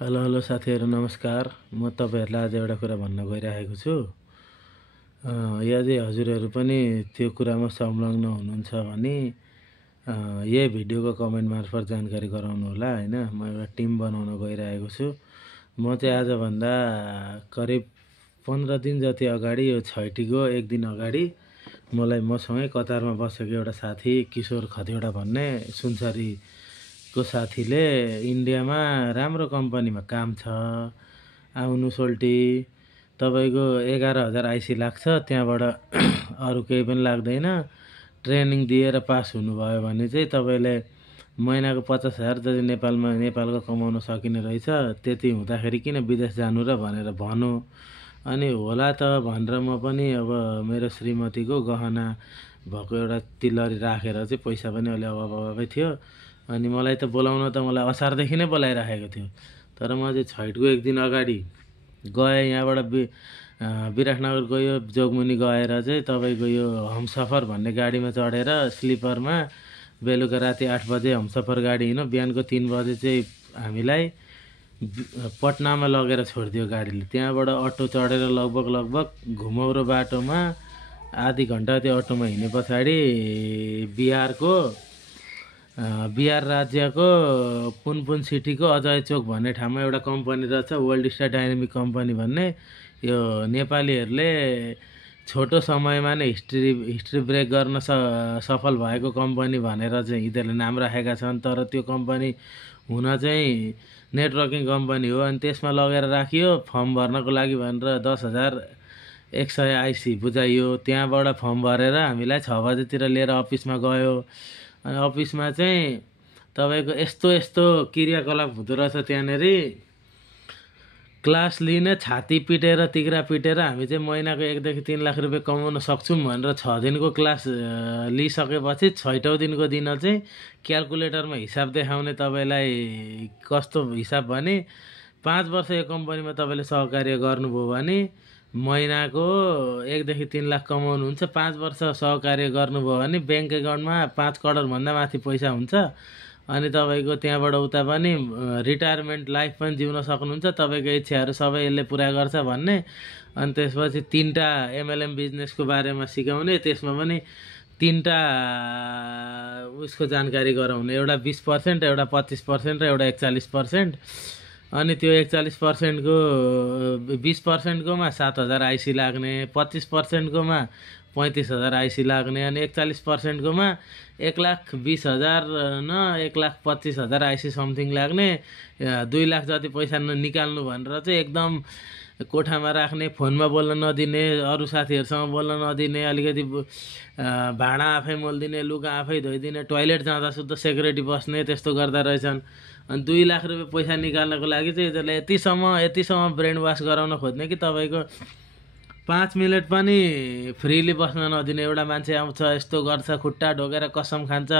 Hello hello साथीहरू नमस्कार। म तपाईँहरूलाई आज एउटा कुरा भन्न गइरहेको छु। यदि हजुरहरू पनि त्यो कुरामा संलग्न हुनुहुन्छ भने यही भिडियोको कमेन्ट मार्फत जानकारी गराउनु होला हैन। म एउटा टिम बनाउन गइरहेको छु। म चाहिँ आजभन्दा करिब 15 दिन जति अगाडि यो छैटीको एक दिन अगाडि मलाई मसँगै कतारमा बसेको एउटा साथी किशोर खतिवडा भन्ने सुनसरीको साथीले इन्डियामा राम्रो कम्पनीमा काम छ, आउनु सोल्टी तपाईको 11,000 आइसी लाग्छ, त्यहाँबाट अरु केही पनि लाग्दैन। ट्रेनिङ दिएर पास हुनुभयो भने चाहिँ तपाईले महिनाको 50,000 जति नेपालको कमाउन सकिने रहेछ। त्यति हुँदाखेरि किन विदेश जानु र भनेर भन्यो। अनि होला त भनेर म पनि अब मेरो श्रीमतीको गहना भएको एउटा तिलहरी राखेर चाहिँ पैसा पनि अलि अभावै थियो। अनि मलाई त बोलाउन त मलाई असारदेखि नै बोलाइराखेको थियो। तर म चाहिँ छैठको एक दिन अगाडि गएँ। यहाँबाट विराटनगर गयो, जोगमुनी गएर चाहिँ तपाईको यो हमसफर भन्ने गाडीमा चढेर स्लिपरमा बेलुका राति 8 बजे हमसफर गाडी हिँड्यो। बिहानको 3 बजे चाहिँ हामीलाई पटनामा लगेर छोडिदियो गाडीले। त्यहाँबाट अटो चढेर लगभग घुमौरो बाटोमा आधी घण्टा त्यो अटोमा हिँडे पछाडि बिहार राज्यको पुनपुन सिटीको अजय चोक भन्ने ठाउँमा एउटा कम्पनी रहेछ, वर्ल्ड स्टार डाइनामिक कम्पनी भन्ने। यो नेपालीहरूले छोटो समयमा नै हिस्ट्री ब्रेक गर्न सफल भएको कम्पनी भनेर चाहिँ यिनीहरूले नाम राखेका छन्। तर त्यो कम्पनी हुन चाहिँ नेटवर्किङ कम्पनी हो। अनि त्यसमा लगेर राखियो फर्म भर्नको लागि भनेर 10,100 आइसी बुझाइयो। त्यहाँबाट फर्म भरेर हामीलाई 6 बजेतिर लिएर अफिसमा गयो। अनि अफिसमा चाहिँ तपाईको यस्तो क्रियाकलाप हुँदो रहेछ। त्यहाँनेरि क्लास लिने छाती पिटेर तिग्रा पिटेर हामी चाहिँ महिनाको 1 देखि 3 लाख रुपैयाँ कमाउन सक्छौं भनेर 6 दिनको क्लास लिइसकेपछि 6औं दिनको दिन चाहिँ क्याल्कुलेटरमा हिसाब देखाउने। तपाईलाई कस्तो हिसाब भने 5 वर्ष यो कम्पनीमा तपाईले सहकार्य गर्नुभयो भने महिनाको 1 देखि 3 लाख कमाउनुहुन्छ। 5 वर्ष सहकार्य गर्नुभयो भने ब्याङ्क एकाउन्टमा 5 करोड भन्दा माथि पैसा हुन्छ। अनि तपाईको त्यहाँबाट उता पनि रिटायरमेन्ट लाइफ पनि जिउन सक्नुहुन्छ। तपाईको इच्छाहरू सबै यसले पुरा गर्छ भन्ने। अनि त्यसपछि 3टा एमएलएम बिजनेसको बारेमा सिकाउने। त्यसमा पनि 3टा उसको जानकारी गराउने, एउटा 20%, एउटा 25% र एउटा 41%। अनि त्यो 41% को 20% कोमा 7,000 आइसी लाग्ने, 25% कोमा 35,000 आइसी लाग्ने, अनि 41% कोमा 1,20,000 न 1,25,000 आइसी समथिङ लाग्ने। 2 लाख जति पैसा निकाल्नु भनेर चाहिँ एकदम कोठामा राख्ने, फोनमा बोल्न नदिने, अरू साथीहरूसँग बोल्न नदिने, अलिकति भाँडा आफै मोल्दिने, लुगा आफै धोइदिने, टोयलेट जाँदा सुद्धा सेक्युरिटी बस्ने, त्यस्तो गर्दा रहेछन्। अनि 2 लाख रुपैयाँ पैसा निकाल्नको लागि चाहिँ यिनीहरूले यतिसम्म ब्रेन वास गराउन खोज्ने कि तपाईको 5 मिनेट पनि फ्रीली बस्न नदिने। एउटा मान्छे आउँछ, यस्तो गर्छ, खुट्टा ढोकेर कसम खान्छ,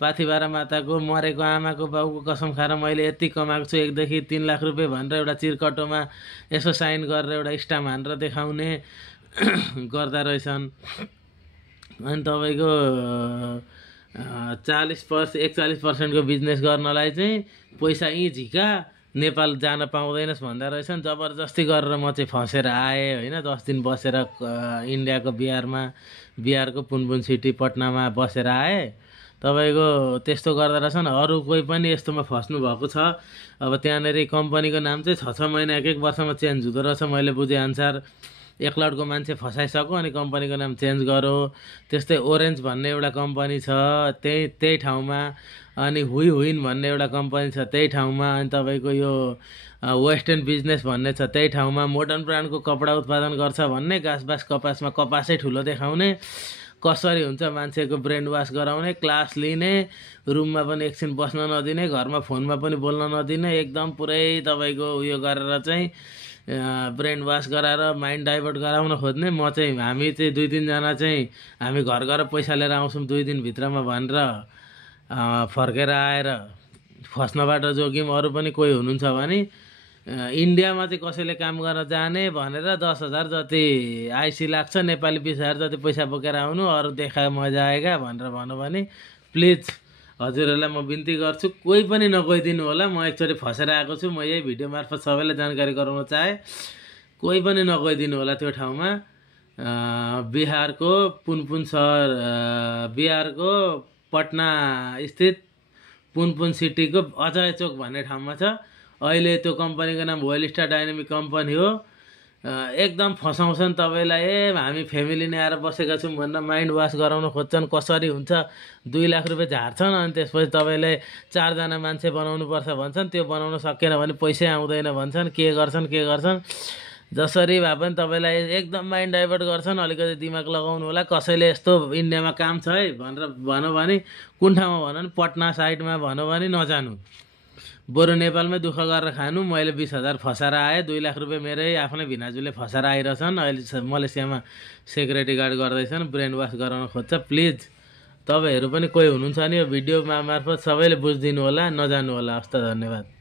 पाथिबारा माताको मरेको आमाको बाउको कसम खाएर मैले यति कमाएको छु 1 देखि 3 लाख रुपैयाँ भनेर एउटा चिरकटोमा यसो साइन गरेर एउटा स्टाम्प हानेर देखाउने गर्दा रहेछन्। अनि तपाईको 41% को बिजनेस गर्नलाई चाहिँ पैसा यी झिका नेपाल जान पाउँदैनस् भन्दा रहेछन्। जबरजस्ती गरेर म चाहिँ फसेर आएँ हैन। 10 दिन बसेर इन्डियाको बिहारको पुनपुन सिटी पटनामा बसेर आएँ। तपाईको त्यस्तो गर्दा रहेछन्। अरू कोही पनि यस्तोमा फस्नु भएको छ। अब त्यहाँनेरि कम्पनीको नाम चाहिँ 6 महिना 1 वर्षमा चेन्ज हुँदो रहेछ। मैले बुझे अनुसार एकलटको मान्छे फसाइसक्यो अनि कम्पनीको नाम चेन्ज गर्यो। त्यस्तै ओरेन्ज भन्ने एउटा कम्पनी छ त्यही ठाउँमा। अनि हुइन भन्ने एउटा कम्पनी छ त्यही ठाउँमा। अनि तपाईको यो वेस्टर्न बिजनेस भन्ने छ त्यही ठाउँमा। मोडर्न ब्रान्डको कपडा उत्पादन गर्छ भन्ने, गाँसबास कपासमा कपासै ठुलो देखाउने, कसरी हुन्छ मान्छेको ब्रेन वास गराउने, क्लास लिने, रुममा पनि एकछिन बस्न नदिने, घरमा फोनमा पनि बोल्न नदिने, एकदम पुरै तपाईको उयो गरेर चाहिँ ब्रेन वास गराएर माइन्ड डाइभर्ट गराउन खोज्ने। हामी चाहिँ 2-3 जना चाहिँ हामी घर गएर पैसा लिएर आउँछौँ 2 दिन भित्रमा भनेर फर्केर आएर फस्नबाट जोग्यौँ। अरू पनि कोही हुनुहुन्छ भने इन्डियामा चाहिँ कसैले काम गर्न जाने भनेर 10,000 जति आइसी लाग्छ, नेपाली 20,000 जति पैसा बोकेर आउनु, अरू देखा मजा आएगा भनेर भन्नु भने प्लिज हजुरहरूलाई म बिन्ती गर्छु कोही पनि नगइदिनु होला। म एकचोटि फसेर आएको छु, म यही भिडियो मार्फत सबैलाई जानकारी गराउन चाहे। कोही पनि नगइदिनु होला त्यो ठाउँमा। बिहारको पुनपुन सहर, बिहारको पटना स्थित पुनपुन सिटीको अजय चोक भन्ने ठाउँमा छ। अहिले त्यो कम्पनीको नाम वर्ल्ड स्टार डाइनामिक कम्पनी हो। एकदम फसाउँछन् तपाईँलाई। हामी फ्यामिली नै आएर बसेका छौँ भनेर माइन्ड वास गराउन खोज्छन्। कसरी हुन्छ 2 लाख रुपियाँ झार्छन्, अनि त्यसपछि तपाईँलाई 4 जना मान्छे बनाउनुपर्छ भन्छन्। त्यो बनाउन सकेन भने पैसै आउँदैन भन्छन्। के गर्छन् जसरी भए पनि तपाईँलाई एकदम माइन्ड डाइभर्ट गर्छन्। अलिकति दिमाग लगाउनु होला। कसैले यस्तो इन्डियामा काम छ है भनेर भन्यो भने कुन ठाउँमा भन्यो भने पटना साइडमा भन्यो भने नजानु, बरु नेपालमै दुःख गरेर खानु। मैले 20,000 फसाएर आएँ। 2 लाख रुपियाँ मेरै आफ्नै भिनाजुले फसाएर आइरहेछन्। अहिले मलेसियामा सेक्युरिटी गार्ड गर्दैछन्, ब्रेन वास गराउन खोज्छ। प्लिज तपाईँहरू पनि कोही हुनुहुन्छ भने यो भिडियो मार्फत सबैले बुझिदिनु होला, नजानु होला। हस्त, धन्यवाद।